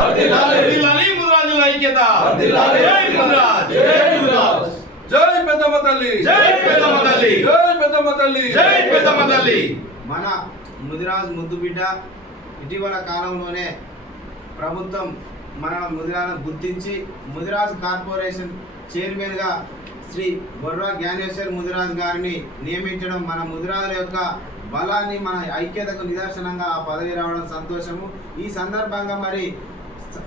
వర్ధిల్లాలి. వర్ధిల్లాలి ముదిరాజుల ఐక్యత. వర్ధిల్లాలి. జై ముదిరాజ్ జై గుజరాత్ జై పెద్దమ్మ తల్లి. జై పెద్దమ్మ తల్లి. జై పెద్దమ్మ తల్లి. జై పెద్దమ్మ తల్లి. మన ముదిరాజ్ ముద్దు బిడ్డ ఇటీవల కాలంలోనే ప్రభుత్వం మన ముదిరాలను గుర్తించి ముదిరాజ్ కార్పొరేషన్ చైర్మన్గా శ్రీ బొర్రా జ్ఞానేశ్వర్ ముదిరాజ్ గారిని నియమించడం మన ముదిరాజుల యొక్క బలాన్ని మన ఐక్యతకు నిదర్శనంగా ఆ పదవి రావడం సంతోషము. ఈ సందర్భంగా మరి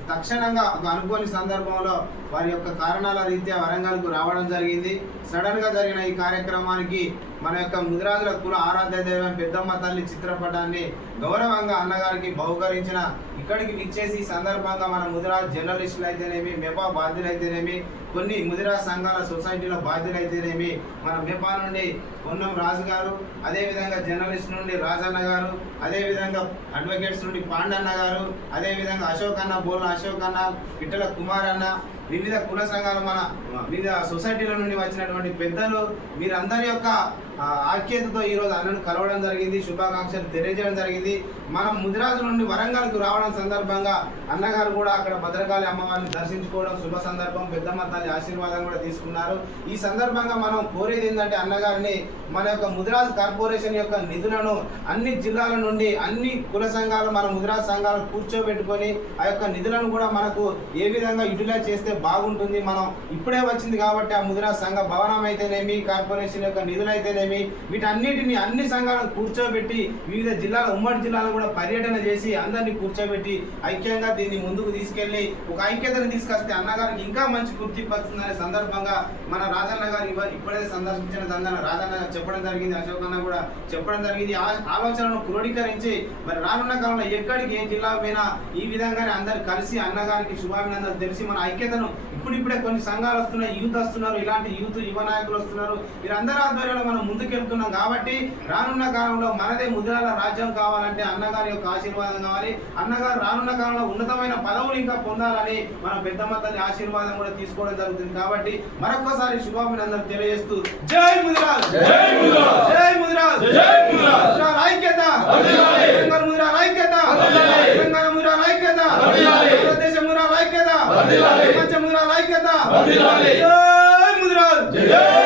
తక్షణంగా ఒక అనుకోని సందర్భంలో వారి యొక్క కారణాల రీత్యా వరంగల్కు రావడం జరిగింది. సడన్గా జరిగిన ఈ కార్యక్రమానికి మన యొక్క ముదిరాజుల కుల ఆరాధ్య దైవం పెద్దమ్మ తల్లి చిత్రపటాన్ని గౌరవంగా అన్నగారికి బహుకరించిన ఇక్కడికి విచ్చేసి సందర్భంగా మన ముదిరాజ్ జర్నలిస్టులు అయితేనేమి మెపా బాధ్యులు అయితేనేమి కొన్ని ముదిరా సంఘాల సొసైటీలో బాధ్యులు అయితేనేమి మన మెపా నుండి పొన్నం రాజు గారు అదేవిధంగా జర్నలిస్ట్ నుండి రాజన్న గారు అదేవిధంగా అడ్వకేట్స్ నుండి పాండన్న గారు అదేవిధంగా అశోక్ అన్న బోల్న అశోక్ అన్న విఠల కుమార్ అన్న వివిధ కుల సంఘాలు మన వివిధ సొసైటీల నుండి వచ్చినటువంటి పెద్దలు మీరందరి యొక్క ఆఖ్యతతో ఈరోజు అన్నను కలవడం జరిగింది శుభాకాంక్షలు తెలియజేయడం జరిగింది. మనం ముదిరాజు నుండి వరంగల్కి రావడం సందర్భంగా అన్నగారు కూడా అక్కడ భద్రకాళి అమ్మవారిని దర్శించుకోవడం శుభ సందర్భం పెద్దమ్మ తల్లి ఆశీర్వాదం కూడా తీసుకున్నారు. ఈ సందర్భంగా మనం కోరేది ఏంటంటే అన్నగారిని మన యొక్క ముదిరాజు కార్పొరేషన్ యొక్క నిధులను అన్ని జిల్లాల నుండి అన్ని కుల సంఘాలు మన ముదిరాజు సంఘాలు కూర్చోబెట్టుకొని ఆ యొక్క నిధులను కూడా మనకు ఏ విధంగా యూటిలైజ్ చేస్తే బాగుంటుంది. మనం ఇప్పుడే వచ్చింది కాబట్టి ఆ ముదిరా సంఘ భవనం అయితేనేమి కార్పొరేషన్ యొక్క నిధులు అయితేనేమి వీటన్నిటిని అన్ని సంఘాలను కూర్చోబెట్టి వివిధ జిల్లాల ఉమ్మడి జిల్లాలో కూడా పర్యటన చేసి అందరినీ కూర్చోబెట్టి ఐక్యంగా దీన్ని ముందుకు తీసుకెళ్ళి ఒక ఐక్యతను తీసుకొస్తే అన్నగారికి ఇంకా మంచి గుర్తింపు వస్తుందనే సందర్భంగా మన రాజన్న గారు ఇప్పుడే సందర్శించిన సందర్భంగా రాజన్న గారు చెప్పడం జరిగింది అశోక్ అన్న కూడా చెప్పడం జరిగింది. ఆ ఆలోచనను క్రోడీకరించి మరి రానున్న కాలంలో ఎక్కడికి ఏ జిల్లా పోయినా ఈ విధంగానే అందరు కలిసి అన్నగారికి శుభాభినందనలు తెలిసి మన ఐక్యతను ఇప్పుడిప్పుడే కొన్ని సంఘాలు వస్తున్నాయి యూత్ వస్తున్నారు ఇలాంటి యూత్ యువ నాయకులు వస్తున్నారు. వీరందరి ఆధ్వర్యంలో మనం ముందుకెళ్తున్నాం కాబట్టి రానున్న కాలంలో మనదే ముద్రాల రాజ్యం కావాలంటే అన్నగారి యొక్క ఆశీర్వాదం కావాలి. అన్నగారు రానున్న కాలంలో ఉన్నతమైన పదవులు ఇంకా పొందాలని మన పెద్దమ్మ తల్లి ఆశీర్వాదం కూడా తీసుకోవడం జరుగుతుంది కాబట్టి మరొకసారి శుభాభినందనలు తెలియజేస్తూ జై ముదిరాజ్ జై ముదిరాజ్ జై ముదిరాజ్ జై ముదిరాజ్ ఐక్యత. ముదిరాజ్ ఐక్యత. తెలంగాణ ముదిరాజ్ ఐక్యత. ప్రపంచ ముద్రాల ఐక్యత జై ముద్రాజ్ జై